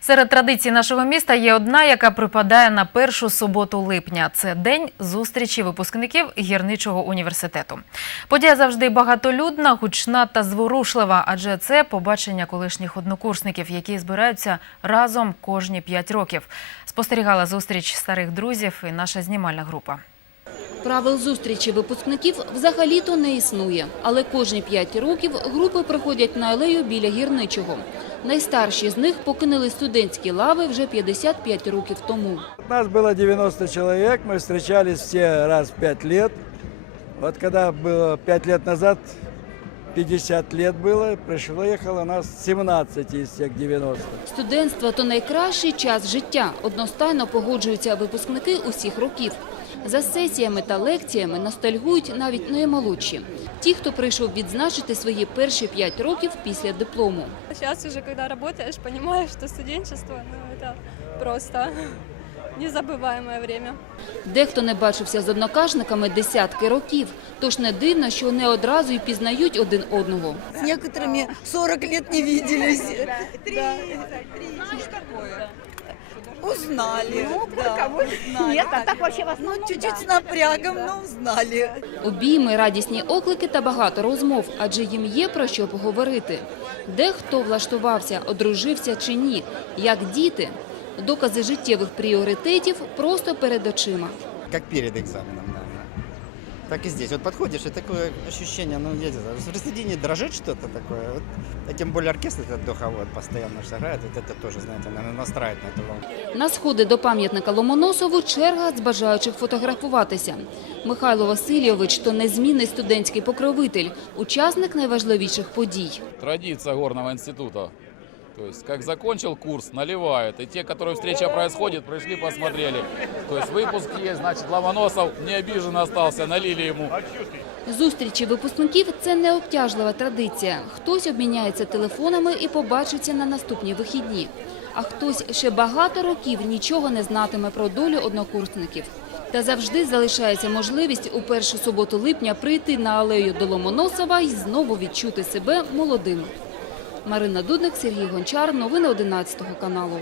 Серед традицій нашого міста є одна, яка припадає на першу суботу липня. Це день зустрічі випускників гірничого університету. Подія завжди багатолюдна, гучна та зворушлива, адже це побачення колишніх однокурсників, які збираються разом кожні п'ять років. Спостерігала зустріч старих друзів і наша знімальна група. Правил зустрічі випускників взагалі-то не існує. Але кожні п'ять років групи приходять на алею біля гірничого. Найстарші з них покинули студентські лави вже 55 років тому. Нас было 90 человек, мы встречались все раз в 5 лет. Вот когда было 5 лет назад, 50 лет было, пришло, ехало нас 17 из всех 90. Студентство – то найкращий час життя. Одностайно погоджуються випускники усіх років. За сесіями та лекціями ностальгують навіть наймолодші. Ті, хто прийшов відзначити свої перші п'ять років після диплому. Сейчас уже, когда работаешь, понимаешь, что студенчество, ну, это просто незабываемое время. Дехто не бачився з однокашниками десятки років, тож не дивно, що не одразу й пізнають один одного. С некоторыми 40 лет не виделись. Узнали. да, узнали. Нет, а так вообще вас Ну, чуть-чуть с напрягом, но узнали. Обійми, радісні оклики та багато розмов, адже їм є про що поговорити. Де хто влаштувався, одружився чи ні, як діти. Докази життєвих пріоритетів просто перед очима. Як перед екзаменом, наверное Так и здесь. Вот подходишь, и такое ощущение, ну, я не знаю, в середине дрожит что-то такое. Вот, а тем более оркестр этот духовой постоянно же играет, вот это тоже, знаете, наверное, настраивает на эту волну. На сходи до пам'ятника Ломоносову черга з бажаючих фотографуватися. Михайло Васильович – то незмінний студентський покровитель, учасник найважливіших подій. традиция горного института. то есть, как закончил курс, наливают. И те, которые встреча происходит, пришли, посмотрели. То есть, выпуск есть, значит, Ломоносов не обижен остался, налили ему. Зустрічі випускників – це необтяжлива традиція. Хтось обміняється телефонами і побачиться на наступні вихідні. А хтось ще багато років нічого не знатиме про долю однокурсників. Та завжди залишається можливість у першу суботу липня прийти на алею до Ломоносова і знову відчути себе молодим. Марина Дудник, Сергій Гончар. Новини 11 каналу.